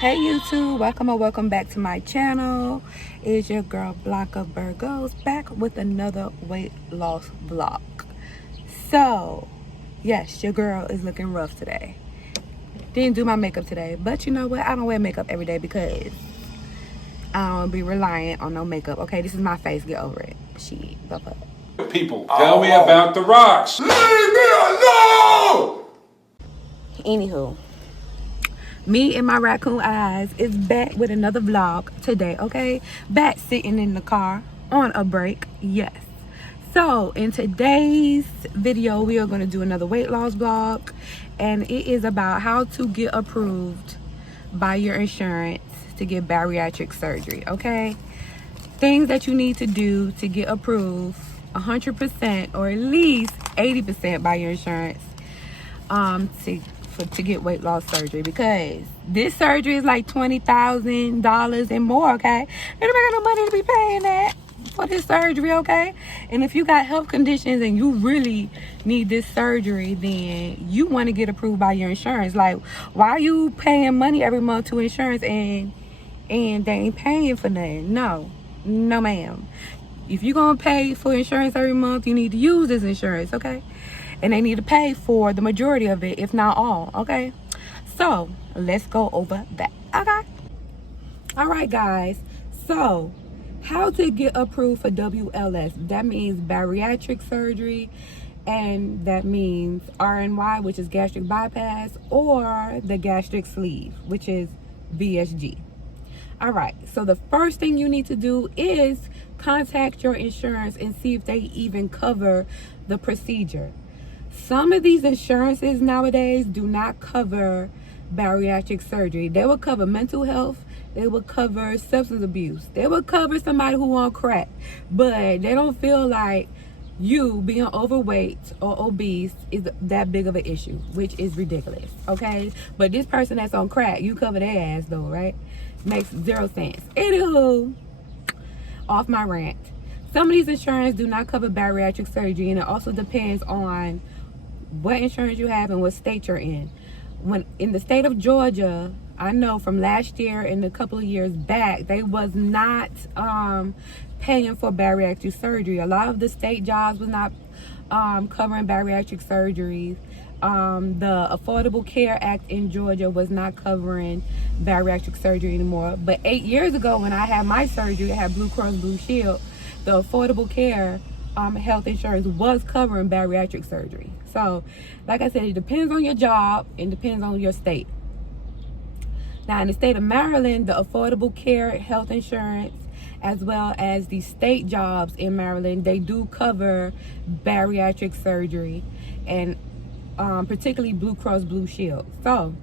Hey YouTube, welcome back to my channel. It's your girl Blanca Burgos back with another weight loss vlog. So yes, your girl is looking rough today. Didn't do my makeup today, but you know what, I don't wear makeup every day because I don't be reliant on no makeup. Okay, this is my face, get over it. Shit, People, tell me about the rocks. Leave me alone! Anywho, me and my raccoon eyes is back with another vlog today, okay? Back sitting in the car on a break, yes. So in today's video, we are going to do another weight loss vlog, and it is about how to get approved by your insurance to get bariatric surgery, okay? Things that you need to do to get approved 100% or at least 80% by your insurance to get weight loss surgery, because this surgery is like $20,000 and more, okay? Anybody got no money to be paying that for this surgery, okay? And if you got health conditions and you really need this surgery, then you want to get approved by your insurance. Like, why are you paying money every month to insurance and they ain't paying for nothing? No ma'am. If you're gonna pay for insurance every month, you need to use this insurance, okay? And they need to pay for the majority of it, if not all, okay? So let's go over that, okay? All right, guys. So how to get approved for WLS? That means bariatric surgery, and that means RNY, which is gastric bypass, or the gastric sleeve, which is Vsg. All right, so the first thing you need to do is contact your insurance and see if they even cover the procedure. Some of these insurances nowadays do not cover bariatric surgery. They will cover mental health, they will cover substance abuse, they will cover somebody who on crack, but they don't feel like you being overweight or obese is that big of an issue, which is ridiculous, okay? But this person that's on crack, you cover their ass though, right? Makes zero sense. Anywho, off my rant. Some of these insurance do not cover bariatric surgery, and it also depends on what insurance you have and what state you're in. When in the state of Georgia, I know from last year and a couple of years back, they was not paying for bariatric surgery. A lot of the state jobs was not covering bariatric surgeries. The Affordable Care Act in Georgia was not covering bariatric surgery anymore. But 8 years ago, when I had my surgery, I had Blue Cross Blue Shield, the Affordable Care health insurance was covering bariatric surgery. So, like I said, it depends on your job and depends on your state. Now, in the state of Maryland, the Affordable Care health insurance, as well as the state jobs in Maryland, they do cover bariatric surgery, and particularly Blue Cross Blue Shield. So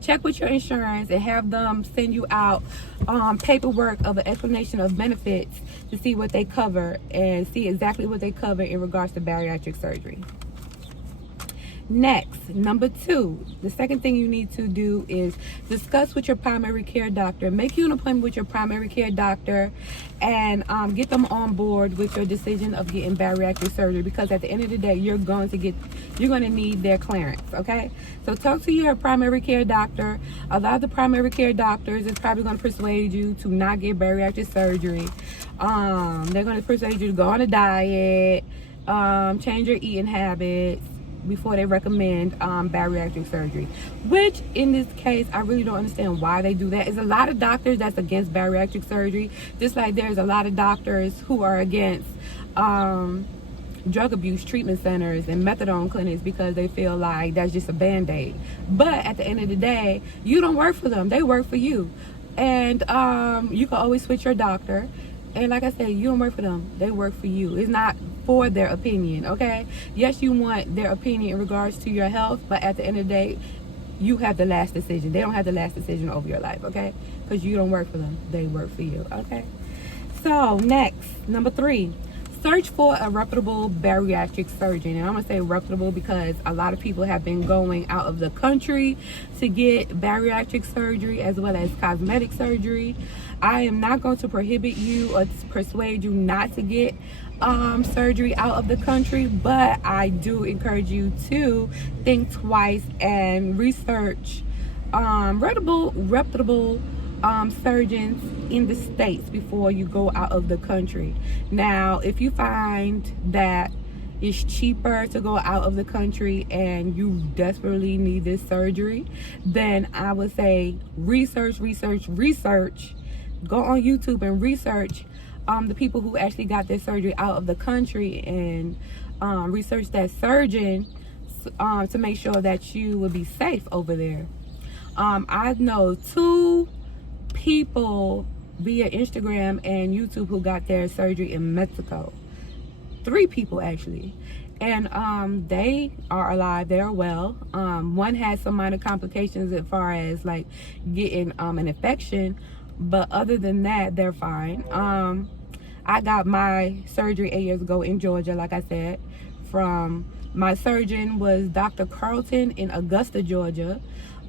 check with your insurance and have them send you out paperwork of an explanation of benefits to see what they cover and see exactly what they cover in regards to bariatric surgery. Next, number 2, the second thing you need to do is discuss with your primary care doctor. Make you an appointment with your primary care doctor and get them on board with your decision of getting bariatric surgery, because at the end of the day, you're going to need their clearance, okay? So talk to your primary care doctor. A lot of the primary care doctors is probably going to persuade you to not get bariatric surgery. They're going to persuade you to go on a diet, change your eating habits before they recommend bariatric surgery, which in this case, I really don't understand why they do that. There's a lot of doctors that's against bariatric surgery, just like there's a lot of doctors who are against drug abuse treatment centers and methadone clinics, because they feel like that's just a band-aid. But at the end of the day, you don't work for them, they work for you. And you can always switch your doctor. And like I said, you don't work for them, they work for you. It's not for their opinion, okay? Yes, you want their opinion in regards to your health, but at the end of the day, you have the last decision. They don't have the last decision over your life, okay? Because you don't work for them, they work for you, okay? So next, number 3, search for a reputable bariatric surgeon. And I'm gonna say reputable because a lot of people have been going out of the country to get bariatric surgery as well as cosmetic surgery. I am not going to prohibit you or persuade you not to get surgery out of the country, but I do encourage you to think twice and research reputable surgeons in the States before you go out of the country. Now, if you find that it's cheaper to go out of the country and you desperately need this surgery, then I would say research. Go on YouTube and research the people who actually got their surgery out of the country, and research that surgeon to make sure that you will be safe over there. I know 2 people via Instagram and YouTube who got their surgery in Mexico. 3 people actually, and they are alive, they're well. One had some minor complications as far as like getting an infection, but other than that, they're fine. I got my surgery 8 years ago in Georgia, like I said. My surgeon was Dr. Carlton in Augusta, Georgia,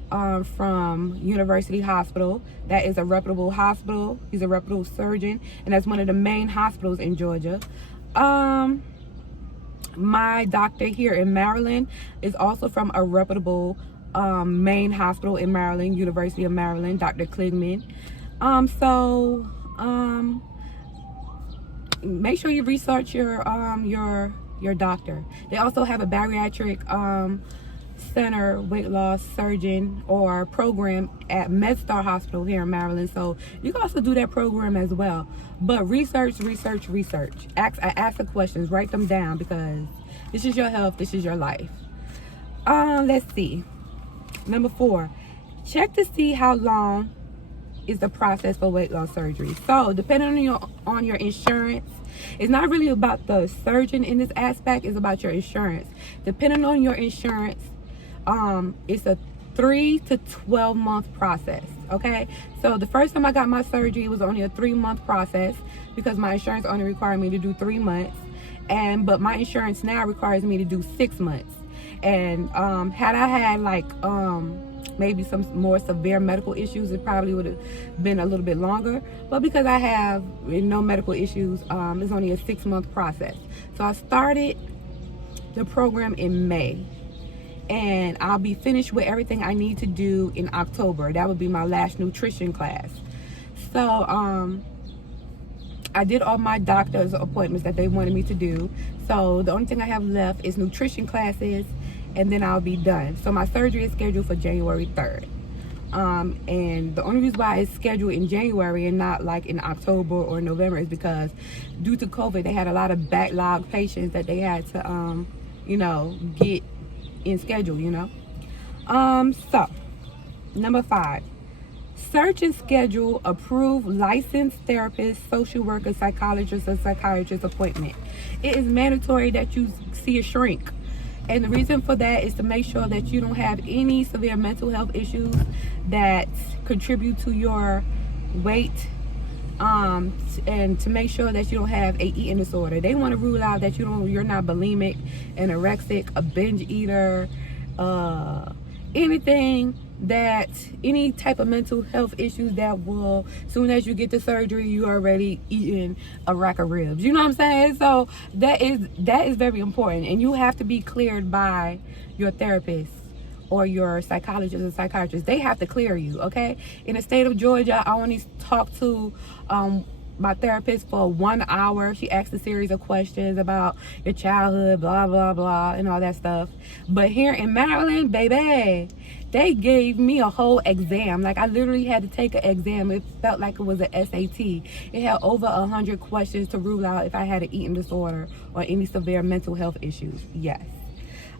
from University Hospital. That is a reputable hospital. He's a reputable surgeon, and that's one of the main hospitals in Georgia. My doctor here in Maryland is also from a reputable main hospital in Maryland, University of Maryland, Dr. Kligman. Make sure you research your doctor. They also have a bariatric center weight loss surgeon or program at MedStar Hospital here in Maryland, so you can also do that program as well. But research. Ask the questions, write them down, because this is your health, this is your life. Let's see. Number 4, check to see how long is the process for weight loss surgery. So depending on your insurance, it's not really about the surgeon in this aspect, it's about your insurance. Depending on your insurance, it's a 3 to 12 month process. Okay, so the first time I got my surgery, it was only a 3-month process because my insurance only required me to do 3 months, but my insurance now requires me to do 6 months. And had I had like maybe some more severe medical issues, it probably would have been a little bit longer. But because I have no medical issues, it's only a 6-month process. So I started the program in May, and I'll be finished with everything I need to do in October. That would be my last nutrition class. So I did all my doctor's appointments that they wanted me to do. So the only thing I have left is nutrition classes, and then I'll be done. So my surgery is scheduled for January 3rd. And the only reason why it's scheduled in January and not like in October or November is because due to COVID, they had a lot of backlog patients that they had to, get in schedule, So, number 5, search and schedule approved licensed therapist, social worker, psychologist, or psychiatrist appointment. It is mandatory that you see a shrink. And the reason for that is to make sure that you don't have any severe mental health issues that contribute to your weight, and to make sure that you don't have a eating disorder. They want to rule out that you're not bulimic, anorexic, a binge eater, any type of mental health issues that will, soon as you get the surgery, you already eating a rack of ribs. You know what I'm saying? So that is very important, and you have to be cleared by your therapist or your psychologist or psychiatrist. They have to clear you, okay? In the state of Georgia, I only talked to my therapist for 1 hour. She asked a series of questions about your childhood, blah, blah, blah, and all that stuff. But here in Maryland, baby, they gave me a whole exam. Like, I literally had to take an exam. It felt like it was an SAT. It had over 100 questions to rule out if I had an eating disorder or any severe mental health issues. Yes.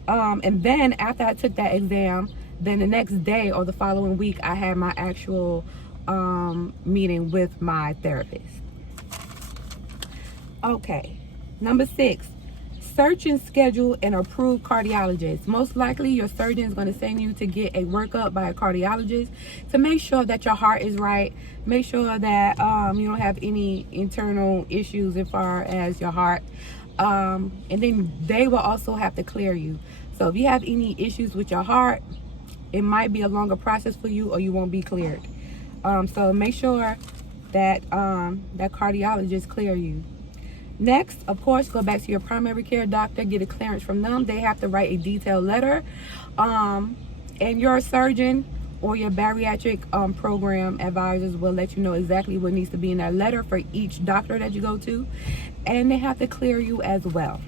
And then after I took that exam, then the next day or the following week, I had my actual meeting with my therapist. Okay, number 6, search and schedule an approved cardiologist. Most likely your surgeon is going to send you to get a workup by a cardiologist to make sure that your heart is right, make sure that you don't have any internal issues as far as your heart, and then they will also have to clear you. So if you have any issues with your heart, it might be a longer process for you, or you won't be cleared. So make sure that that cardiologist clear you. Next, of course, go back to your primary care doctor, get a clearance from them. They have to write a detailed letter. And your surgeon or your bariatric program advisors will let you know exactly what needs to be in that letter for each doctor that you go to, and they have to clear you as well.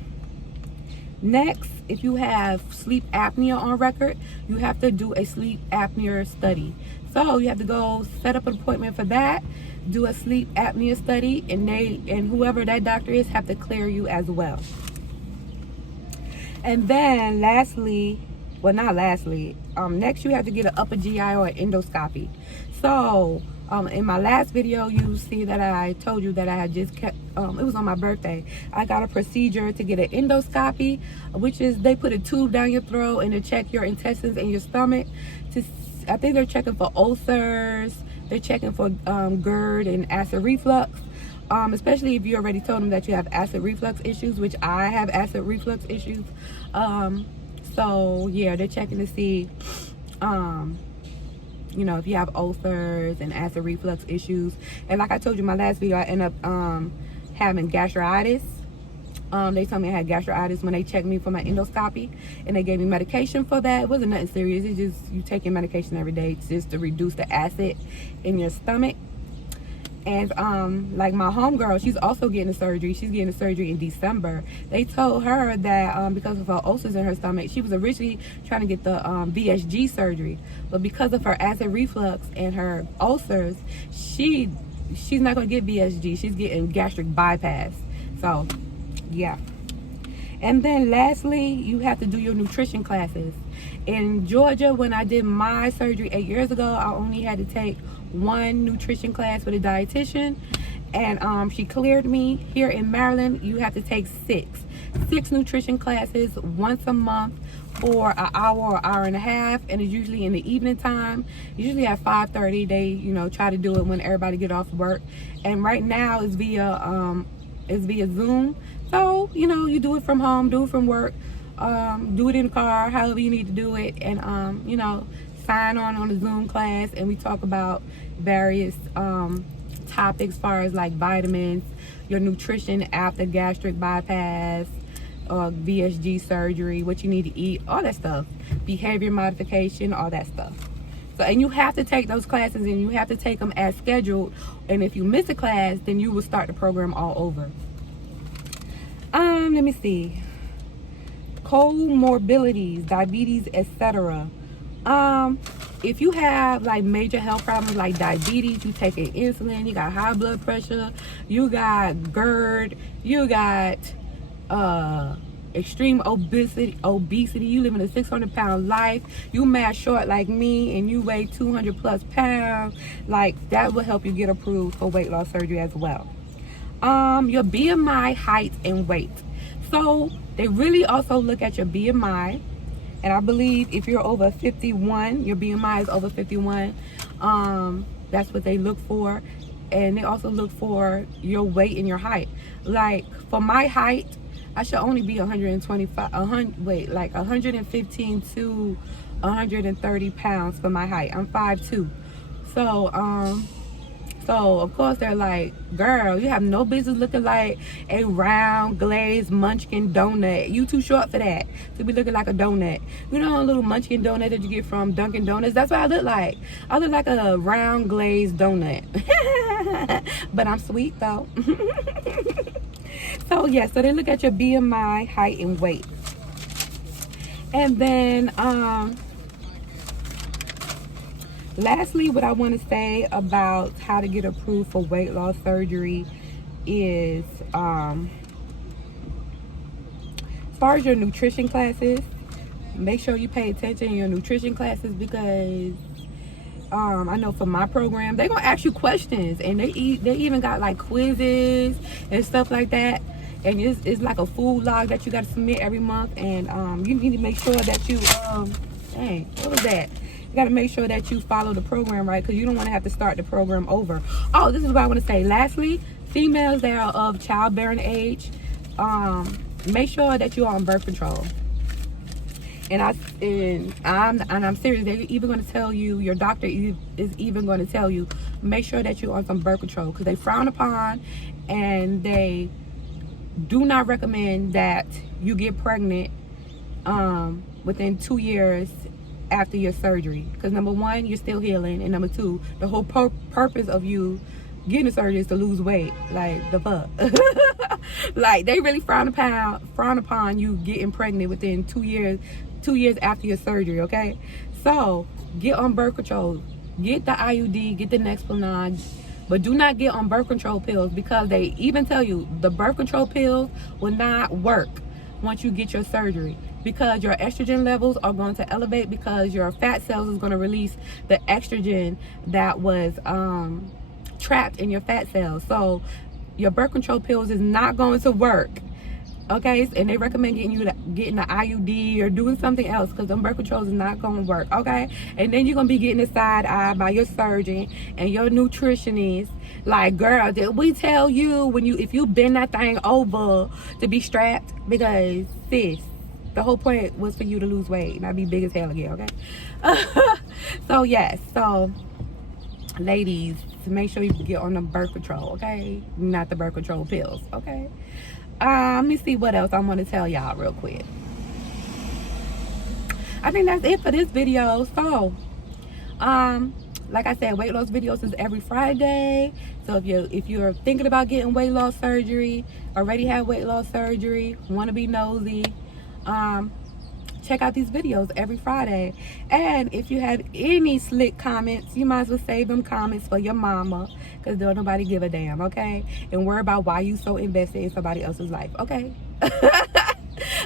Next, if you have sleep apnea on record, you have to do a sleep apnea study. So you have to go set up an appointment for that, do a sleep apnea study, and whoever that doctor is have to clear you as well. And then lastly, well, not lastly, next you have to get an upper GI or an endoscopy. So in my last video, you see that I told you that I had just kept, it was on my birthday, I got a procedure to get an endoscopy, which is they put a tube down your throat and they check your intestines and your stomach. I think they're checking for ulcers, they're checking for GERD and acid reflux. Especially if you already told them that you have acid reflux issues, which I have acid reflux issues. So yeah, they're checking to see, you know, if you have ulcers and acid reflux issues. And like I told you in my last video, I ended up having gastritis. They told me I had gastritis when they checked me for my endoscopy, and they gave me medication for that. It wasn't nothing serious. It's just you taking medication every day just to reduce the acid in your stomach. And like my homegirl, she's also getting a surgery. She's getting a surgery in December. They told her that because of her ulcers in her stomach, she was originally trying to get the Vsg surgery, but because of her acid reflux and her ulcers, she's not going to get Vsg. She's getting gastric bypass. So yeah. And then lastly, you have to do your nutrition classes. In Georgia, when I did my surgery 8 years ago, I only had to take one nutrition class with a dietitian, and she cleared me. Here in Maryland, you have to take six nutrition classes once a month for an hour or hour and a half, and it's usually in the evening time, usually at 5:30. They, you know, try to do it when everybody get off work, and right now it's via Zoom. So, you know, you do it from home, do it from work, do it in the car, however you need to do it, and you know, sign on a Zoom class, and we talk about various topics as far as like vitamins, your nutrition after gastric bypass, VSG surgery, what you need to eat, all that stuff, behavior modification, all that stuff. So, and you have to take those classes, and you have to take them as scheduled, and if you miss a class, then you will start the program all over. Let me see. Comorbidities, diabetes, etc. If you have like major health problems like diabetes, you taking insulin, you got high blood pressure, you got GERD, you got extreme obesity, you live in a 600-pound life, you mad short like me, and you weigh 200+ pounds, like that will help you get approved for weight loss surgery as well. Your BMI, height, and weight. So they really also look at your BMI, and I believe if you're over 51, your BMI is over 51, that's what they look for. And they also look for your weight and your height. Like for my height, I should only be 115 to 130 pounds for my height. I'm 5'2". So of course they're like, girl, you have no business looking like a round glazed munchkin donut. You too short for that to be looking like a donut. You know, a little munchkin donut that you get from Dunkin' Donuts? That's what I look like. I look like a round glazed donut. But I'm sweet though. So yeah, so they look at your BMI, height, and weight. And then lastly, what I want to say about how to get approved for weight loss surgery is, as far as your nutrition classes, make sure you pay attention in your nutrition classes, because I know for my program, they're gonna ask you questions, and they even got like quizzes and stuff like that, and it's like a food log that you got to submit every month, and you need to make sure that you dang, what was that? You got to make sure that you follow the program right, because you don't want to have to start the program over. Oh, this is what I want to say. Lastly, females that are of childbearing age, make sure that you're on birth control. And I'm serious. They're even going to tell you, your doctor is even going to tell you, make sure that you're on some birth control, because they frown upon, and they do not recommend that you get pregnant within 2 years after your surgery. Because number one, you're still healing, and number two, the whole purpose of you getting the surgery is to lose weight. Like, the fuck. Like, they really frown upon you getting pregnant within 2 years after your surgery, okay? So get on birth control, get the IUD, get the Nexplanon, but do not get on birth control pills, because they even tell you the birth control pills will not work once you get your surgery, because your estrogen levels are going to elevate, because your fat cells is going to release the estrogen that was trapped in your fat cells. So your birth control pills is not going to work, okay? And they recommend getting the IUD or doing something else, because them birth controls is not going to work, okay? And then you're going to be getting a side eye by your surgeon and your nutritionist. Like, girl, did we tell you if you bend that thing over to be strapped? Because, sis, the whole point was for you to lose weight and not be big as hell again, okay? So, yes. So, ladies, make sure you get on the birth control, okay? Not the birth control pills, okay? Let me see what else I want to tell y'all real quick. I think that's it for this video. So, like I said, weight loss videos is every Friday. So if you're thinking about getting weight loss surgery, already had weight loss surgery, want to be nosy, check out these videos every Friday. And if you have any slick comments, you might as well save them comments for your mama, because don't nobody give a damn, okay? And worry about why you so invested in somebody else's life, okay?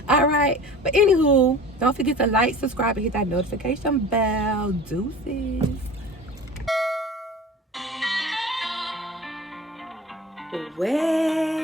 All right, but anywho, don't forget to like, subscribe, and hit that notification bell. Deuces. Well,